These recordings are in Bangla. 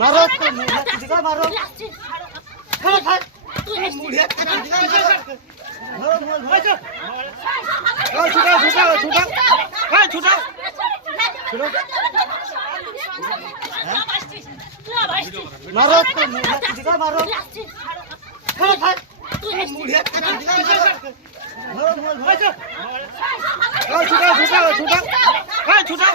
মারো দিগা মারো মোর ছুটাও ছুটাও ছুটাও হ্যাঁ ছুটাও ছুটাও মারো মারো ছুটাও ছুটাও ছুটাও হ্যাঁ ছুটাও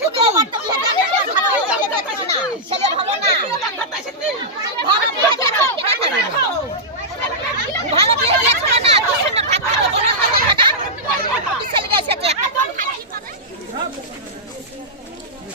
ছুটাও ছেলে ভালো না ভালো বিয়ে দিয়েছিল না কি সুন্দর থাকতে হবে বলো না কি ছেলে এসেছে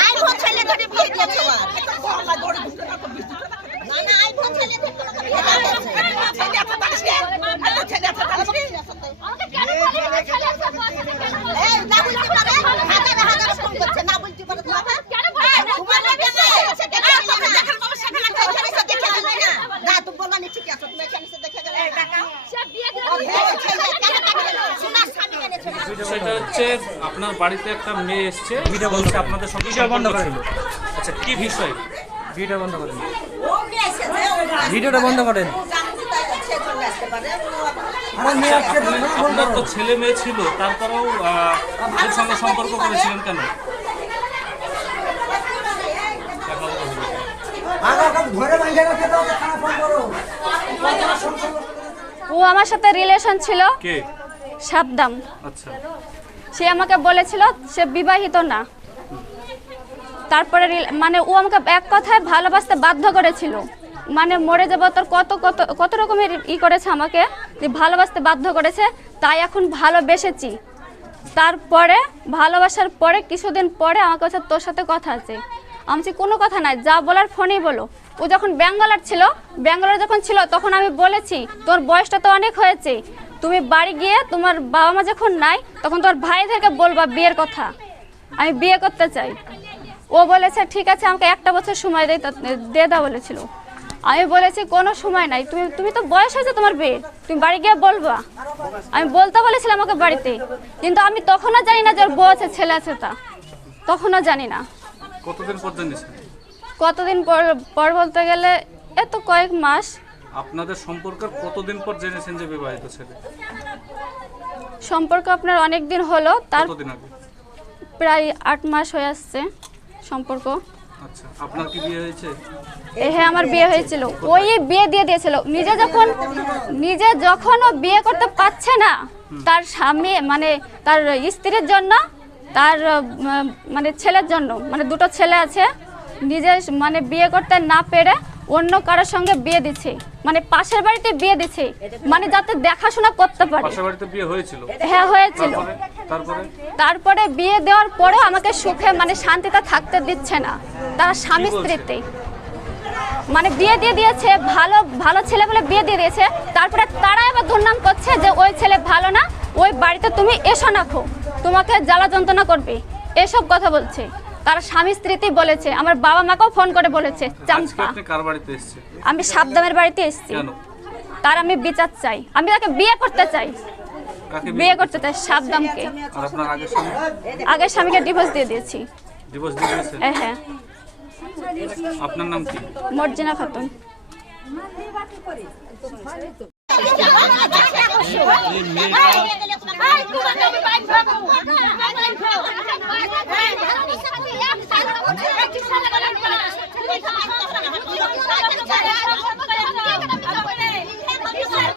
আই ভোর ছেলে ধরে বিয়ে দিয়েছে ওর না না আই ভোর ছেলে ধরে তোমাকে বিয়ে দিয়েছে এই না বলতে পারে হাজার হাজার ফোন করছে না বলতে পারে তোমাকে তোমার না গেছে সেটা দেখার বাবা সেখানে এখানে এসে দেখে গেলে না না তুমি বললা নি ঠিক আছে তুমি এখানে এসে দেখে গেলে টাকা ও ভেবে ছেলে কেন টাকা সোনার স্বামী এনেছে না সেটা হচ্ছে আপনার বাড়িতে একটা মেয়ে এসছে বলছে আপনাদের সঙ্গে বন্ধ ছিল আচ্ছা কি বিষয়? ভিডিও বন্ধ করেন ভিডিওটা বন্ধ করেন। মেয়ে আপনার তো ছেলে মেয়ে ছিল তারপরেও ওর সঙ্গে সম্পর্ক করেছিলেন কেন? ও আমার সাথে রিলেশন ছিল। কে? সাবদাম আচ্ছা। সে আমাকে বলেছিল সে বিবাহিত না। তারপরে মানে ও আমাকে এক কথায় ভালোবাসতে বাধ্য করেছিল। মানে মরে যাব তোর কত কত কত রকমের ই করেছে আমাকে, যে ভালোবাসতে বাধ্য করেছে, তাই এখন ভালোবেসেছি। তারপরে, ভালোবাসার পরে, কিছুদিন পরে আমাকে কাছে তোর সাথে কথা আছে। আমি কোনো কথা নাই, যা বলার ফোনেই বলো। ও যখন ব্যাঙ্গালোর ছিল, ব্যাঙ্গালোর যখন ছিল, তখন আমি বলেছি, তোর বয়সটা তো অনেক হয়েছে। তুমি বাড়ি গিয়ে তোমার বাবা মা যখন নাই তখন তোর ভাইদেরকে বলবা বিয়ের কথা। আমি বিয়ে করতে চাই। ও বলেছে ঠিক আছে আমাকে একটা বছর সময় দে দিয়ে দাও বলেছিল। আমি বলেছি কোনো সময় নাই। তুমি তুমি তো বয়স হয়েছে তোমার বিয়ে। তুমি বাড়ি গিয়ে বলবা। আমি বলতে বলেছিলাম আমাকে বাড়িতে। কিন্তু আমি তখনও জানি না যে ওর বউ আছে ছেলে আছে তা। তখনও জানি না। কতদিন পর কতদিন পর পর বলতে গেলে এ তো কয়েক মাস। আপনাদের সম্পর্কের কতদিন পর জেনেছেন যে বিবাহিত ছেলে? সম্পর্ক আপনার অনেক দিন হলো তার কতদিন আগে? প্রায় আট মাস হয়ে আসছে সম্পর্ক। আচ্ছা আপনার কি বিয়ে হয়েছে? এ হ্যাঁ আমার বিয়ে হয়েছিল। ওই বিয়ে দিয়ে দিয়েছিল। নিজে যখন নিজে যখন ও বিয়ে করতে পারছে না তার স্বামী মানে তার স্ত্রীর জন্য তার মানে ছেলের জন্য মানে দুটো ছেলে আছে নিজে মানে বিয়ে করতে না পেরে অন্য কারোর সঙ্গে বিয়ে দিচ্ছে। মানে পাশের বাড়িতে বিয়ে দিচ্ছে। মানে যাতে দেখাশোনা করতে পারে। পাশের বাড়িতে বিয়ে হয়েছিল? হ্যাঁ হয়েছিল। তারপরে? তারপরে? বিয়ে দেওয়ার পরেও আমাকে সুখে মানে শান্তিতে থাকতে দিচ্ছে না। তারা স্বামী স্ত্রীতে। মানে বিয়ে দিয়ে দিয়েছে ভালো ভালো ছেলে বলে বিয়ে দিয়ে দিয়েছে। তারপরে তারা এবার দুর্নাম করছে যে ওই ছেলে ভালো না ওই বাড়িতে তুমি এসো নাখো তোমাকে জ্বালা যন্ত্রণা করবে। এসব কথা বলছে। তারা স্বামী স্ত্রীতেই বলেছে আমার বাবা মাকেও ফোন করে বলেছে চাম্পা আমি সাবদামের বাড়িতে এসেছি তার আমি বিচার চাই আমি তাকে বিয়ে করতে চাই বিয়ে করতে চাই সাবদামকে আগের স্বামীকে ডিভোর্স দিয়ে দিয়েছি ডিভোর্স দিয়ে দিয়েছেন হ্যাঁ হ্যাঁ আপনার নাম কি মর্জিনা খাতুন এই মেয়েটা